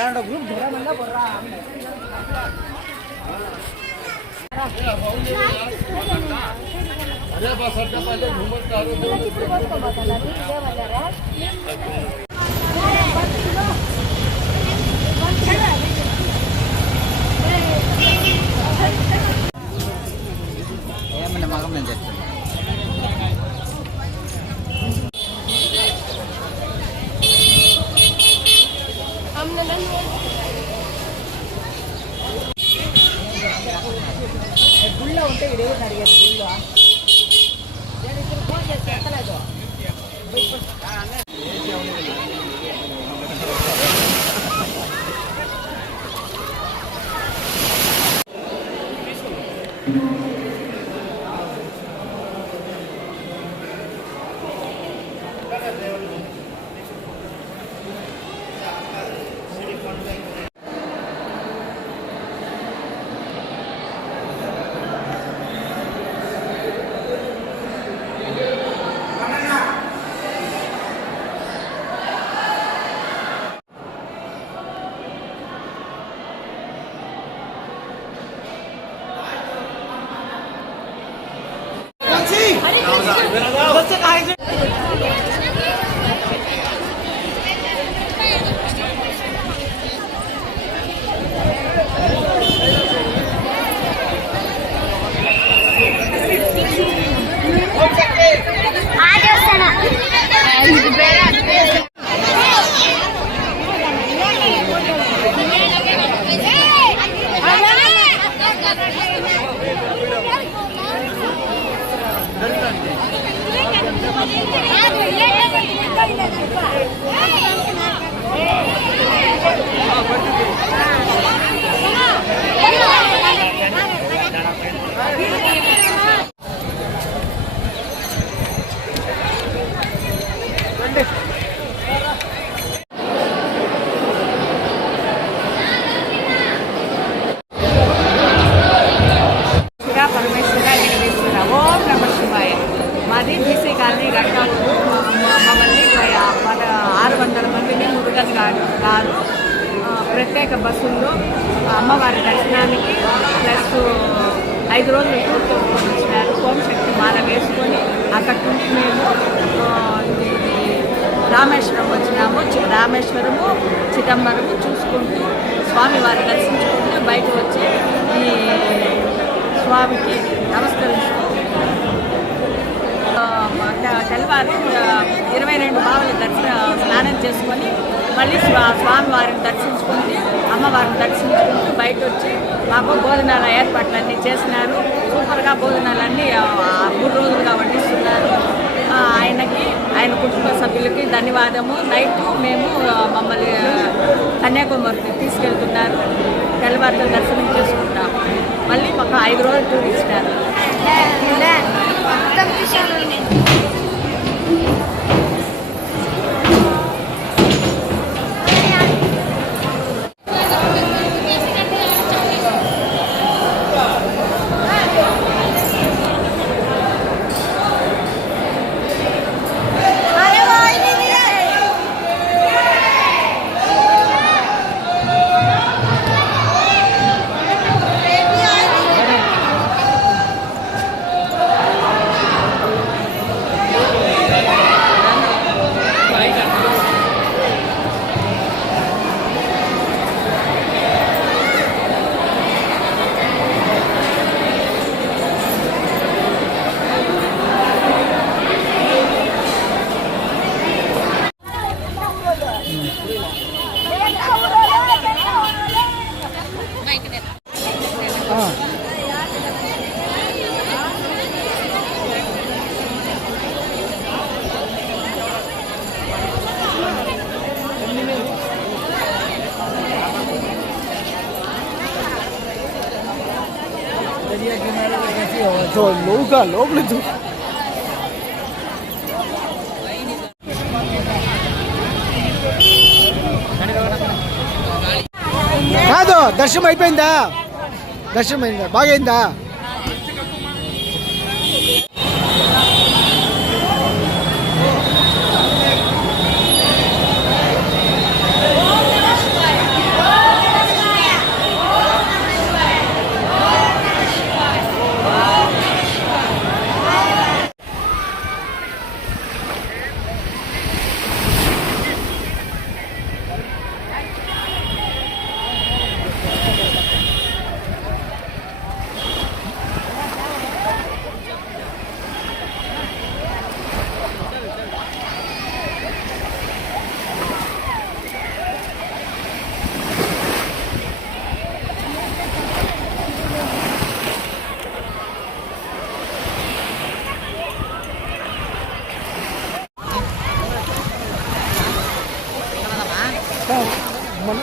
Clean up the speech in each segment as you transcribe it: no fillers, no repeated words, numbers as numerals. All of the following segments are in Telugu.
ग्रुप घेरा बंदा बोल रहा अरे बस पहले घूमत ఏమన్నా మగం నేను చెప్తాను గుళ్ళో ఉంటే ఇదేమో అడిగేది గుళ్ళో నేను ఇప్పుడు ఫోన్ చేసి ఎక్కలేదు ప్రత్యేక బస్సుల్లో అమ్మవారి దర్శనానికి ప్లస్ 5 రోజులు టూర్తో వచ్చినారు. హోంశక్తి మాల వేసుకొని అక్కడి నుంచి మేము రామేశ్వరం వచ్చినాము. రామేశ్వరము చిదంబరము చూసుకుంటూ స్వామివారి దర్శించుకుంటూ బయటకు వచ్చి ఈ స్వామికి నమస్కరించుకుంటూ తెల్లవారు 22 బావులు స్నానం చేసుకొని మళ్ళీ స్వామివారిని దర్శించుకుంటూ అమ్మవారిని దర్శించుకుంటూ బయట వచ్చి మాకు భోజనాల ఏర్పాట్లన్నీ చేసినారు. సూపర్గా భోజనాలన్నీ 3 రోజులుగా వడ్డిస్తున్నారు. ఆయనకి ఆయన కుటుంబ సభ్యులకి ధన్యవాదము. నైట్ మేము మమ్మల్ని కన్యాకుమారికి తీసుకెళ్తున్నారు. తెల్లవారితో దర్శనం చేసుకుంటాము. మళ్ళీ మాకు 5 రోజులు టూర్ ఇస్తారు. 저 로우가 로블도 కాదు దర్శనం అయిపోయిందా? దర్శనం అయిందా? బాగా అయిందా? మన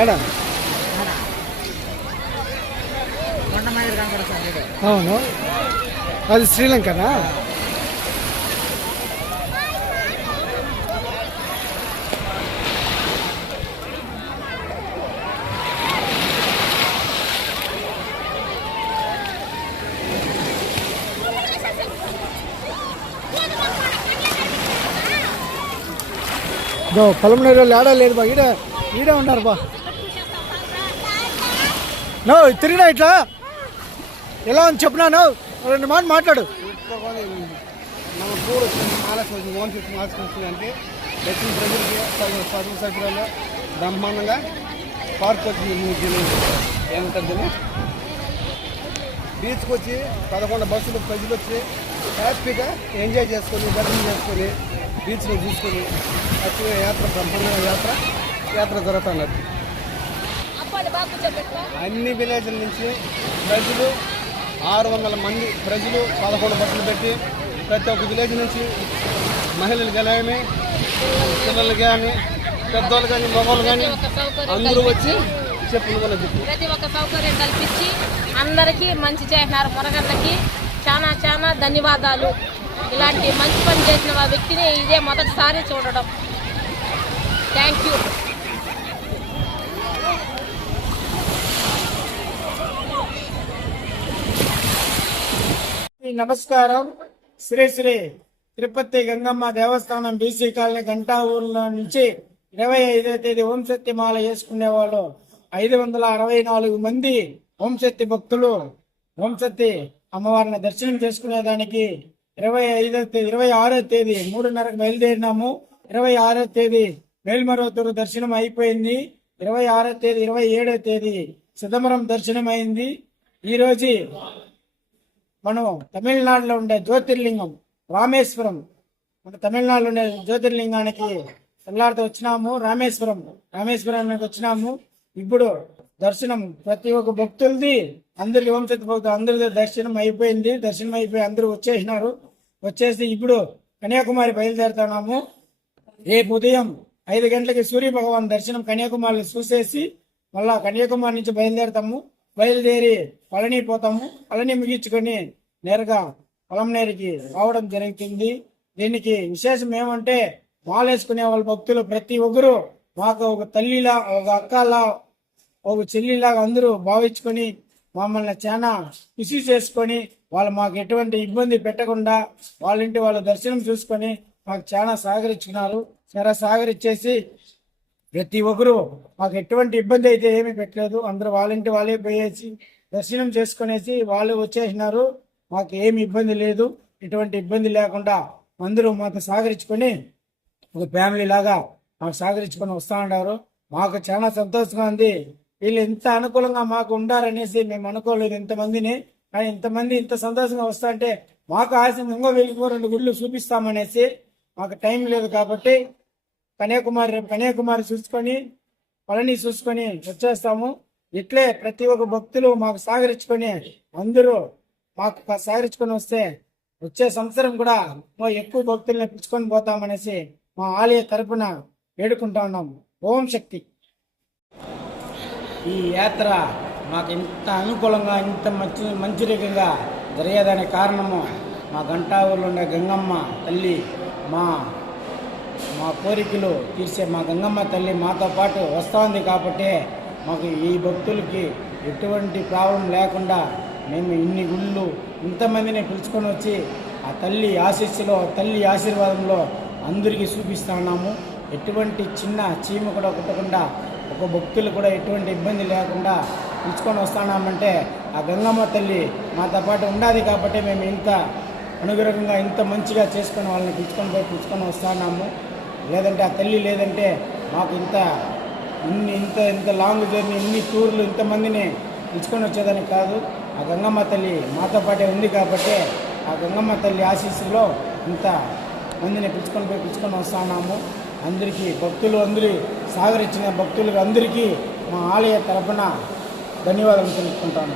ఏడా అవును, అది శ్రీలంకనా? పొలం నీళ్ళు ఆడా లేదు బా, ఈడే ఉన్నారు బా. నో తిరిగినా ఇట్లా ఎలా అని చెప్పినాను, 2 మాట మాట్లాడు. ನಮ್ಮ ಕೂಡ ఆలోచన 150 మార్క్స్ వస్తుందంటే దక్షిణ ప్రజలకి చదువు సభ్యులలో బ్రహ్మాండంగా పార్క్ వచ్చి ఏమంటుంది బీచ్కి వచ్చి 11 బస్సులు ప్రజలు వచ్చి హ్యాపీగా ఎంజాయ్ చేసుకొని దర్శనం చేసుకొని బీచ్లో చూసుకొని హ్యాపీగా యాత్ర బ్రహ్మాండంగా యాత్ర జరుగుతున్నది. అన్ని విలేజ్ల నుంచి ప్రజలు 600 మంది ప్రజలు 11 బస్సులు పెట్టి ప్రతి ఒక్క విలేజ్ నుంచి మహిళలు కానీ పిల్లలు కానీ పెద్దవాళ్ళు కానీ మగవాళ్ళు కానీ అందరూ వచ్చి చెప్పులు ప్రతి ఒక్క సౌకర్యం కల్పించి అందరికీ మంచి చేసినారు. మురగన్నకి చాలా చాలా ధన్యవాదాలు. ఇలాంటి మంచి పని చేసిన వ్యక్తిని ఇదే మొదటిసారి చూడడం. Thank you. నమస్కారం. శ్రీ శ్రీ తిరుపతి గంగమ్మ దేవస్థానం బీసీ కాలనీ గంటా ఊర్లో నుంచి 25వ తేదీ ఓం శక్తి మాల వేసుకునే వాళ్ళు 564 మంది ఓం శక్తి భక్తులు ఓం శక్తి అమ్మవారిని దర్శనం చేసుకునేదానికి 26వ తేదీ 3:30కు బయలుదేరినాము. 26వ తేదీ మేల్మరోతూరు దర్శనం అయిపోయింది. 26వ తేదీ 27వ తేదీ సిదమరం దర్శనం అయింది. ఈరోజు మనం తమిళనాడులో ఉండే జ్యోతిర్లింగం రామేశ్వరం, మన తమిళనాడులో ఉండే జ్యోతిర్లింగానికి తెల్లారితో వచ్చినాము. రామేశ్వరానికి వచ్చినాము. ఇప్పుడు దర్శనం ప్రతి ఒక్క భక్తులది అందరికి వంశతి భక్తులు అందరిది దర్శనం అయిపోయింది. దర్శనం అయిపోయి అందరూ వచ్చేసినారు. వచ్చేసి ఇప్పుడు కన్యాకుమారి బయలుదేరుతున్నాము. రేపు ఉదయం 5 గంటలకి సూర్య భగవాన్ దర్శనం కన్యాకుమారిలో చూసేసి మళ్ళా కన్యాకుమారి నుంచి బయలుదేరి పళని పోతాము. పళని ముగించుకొని నేరుగా పొలంనేరుకి రావడం జరుగుతుంది. దీనికి విశేషం ఏమంటే మాలేసుకునే వాళ్ళ భక్తులు ప్రతి ఒక్కరు మాకు ఒక తల్లిలా, ఒక అక్కలా, ఒక చెల్లిలాగా అందరూ భావించుకొని మమ్మల్ని చాలా కృషి చేసుకొని వాళ్ళు మాకు ఎటువంటి ఇబ్బంది పెట్టకుండా వాళ్ళ ఇంటి వాళ్ళ దర్శనం చూసుకొని మాకు చాలా సహకరించుకున్నారు. చాలా సహకరించేసి ప్రతి ఒక్కరు మాకు ఎటువంటి ఇబ్బంది అయితే ఏమీ పెట్టలేదు. అందరూ వాళ్ళ ఇంటి వాళ్ళే పోయేసి దర్శనం చేసుకునేసి వాళ్ళు వచ్చేసినారు. మాకు ఏమి ఇబ్బంది లేదు. ఎటువంటి ఇబ్బంది లేకుండా అందరూ మాకు సహకరించుకొని ఒక ఫ్యామిలీ లాగా మాకు సహకరించుకొని వస్తూ ఉన్నారు. మాకు చాలా సంతోషంగా ఉంది. వీళ్ళు ఇంత అనుకూలంగా మాకు ఉండారనేసి మేము అనుకోలేదు ఇంతమందిని. కానీ ఇంతమంది ఇంత సంతోషంగా వస్తా అంటే మాకు ఆశ ఇంకో వెళ్ళిపో 2 గుళ్ళు చూపిస్తామనేసి మాకు టైం లేదు కాబట్టి కన్యాకుమారి చూసుకొని పళని చూసుకొని వచ్చేస్తాము. ఇట్లే ప్రతి ఒక్క భక్తులు మాకు సహకరించుకొని అందరూ మాకు సహకరించుకొని వస్తే వచ్చే సంవత్సరం కూడా ఎక్కువ భక్తుల్ని పిలుచుకొని పోతామనేసి మా ఆలయ తరపున వేడుకుంటా ఉన్నాము. ఓం శక్తి. ఈ యాత్ర మాకు ఇంత అనుకూలంగా ఇంత మంచిరీకంగా జరిగేదానికి కారణము మా గంటా ఊర్లో ఉండే గంగమ్మ తల్లి మా కోరికలు తీర్చే మా గంగమ్మ తల్లి మాతో పాటు వస్తోంది కాబట్టి మాకు ఈ భక్తులకి ఎటువంటి ప్రాబ్లం లేకుండా మేము ఇన్ని గుళ్ళు ఇంతమందిని పిలుచుకొని వచ్చి ఆ తల్లి ఆశీస్సులో తల్లి ఆశీర్వాదంలో అందరికీ చూపిస్తున్నాము. ఎటువంటి చిన్న చీమ కూడా కుట్టకుండా ఒక భక్తులు కూడా ఎటువంటి ఇబ్బంది లేకుండా పిలుచుకొని వస్తున్నామంటే ఆ గంగమ్మ తల్లి మాతో పాటు ఉండాలి కాబట్టి మేము ఇంత అనుగ్రహంగా ఇంత మంచిగా చేసుకొని వాళ్ళని పిలుచుకొని వస్తున్నాము. లేదంటే ఆ తల్లి లేదంటే మాకు ఇంత లాంగ్ జర్నీ, ఇన్ని టూర్లు, ఇంతమందిని పిలుచుకొని వచ్చేదని కాదు. ఆ గంగమ్మ తల్లి మాతో పాటే ఉంది కాబట్టి ఆ గంగమ్మ తల్లి ఆశీస్సులో ఇంత మందిని పిలుచుకొని వస్తున్నాము. అందరికీ అందరూ సహకరించిన భక్తులకు అందరికీ మా ఆలయ తరపున ధన్యవాదాలు తెలుపుకుంటాను.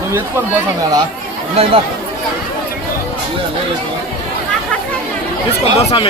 నువ్వు ఎత్తుకొని పోతాం మేడా ఇందా తీసుకొని పోతాం.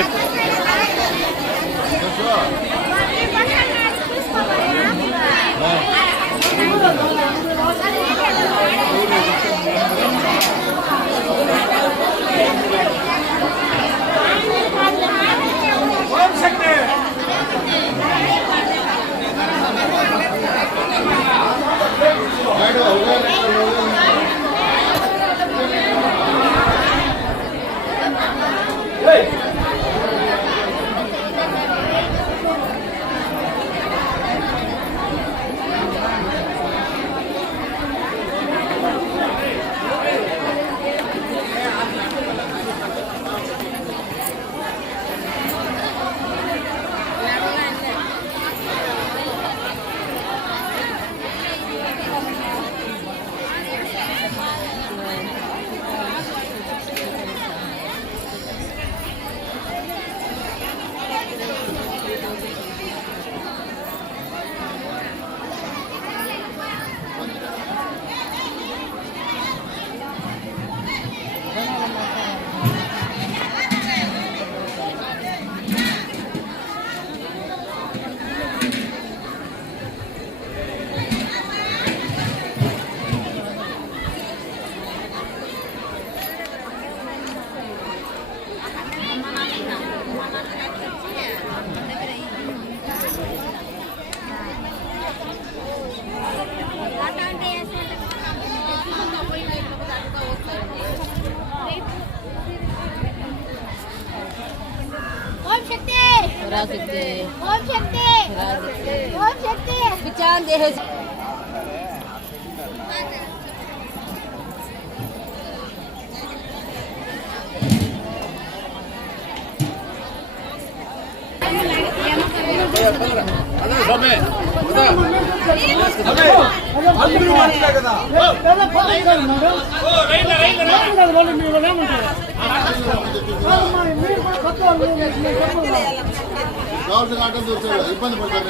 ఇబ్బంది పడతారు.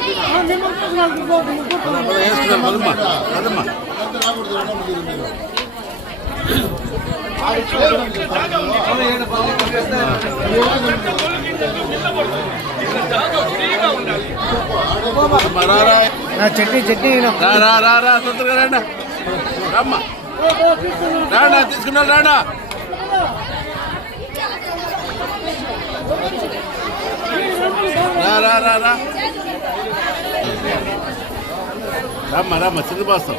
చట్నీ తొందరగా రాడా రమ్మ రాడా తీసుకున్నా రాడా రా రమ్మ చిన్న బాస్తాం.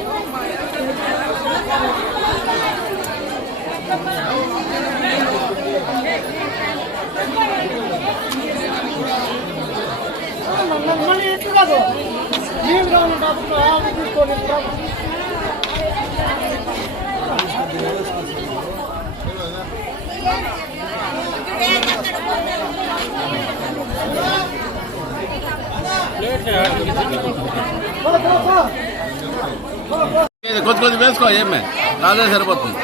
కొద్ది వేసుకో, ఏమే నాదే సరిపోతుంది.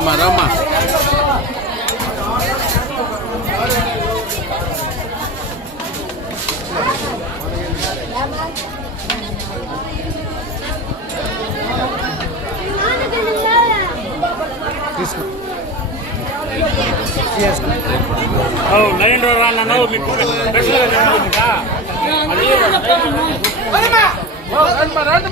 రమ్మ నరేంద్ర రాన్న మీకు రండి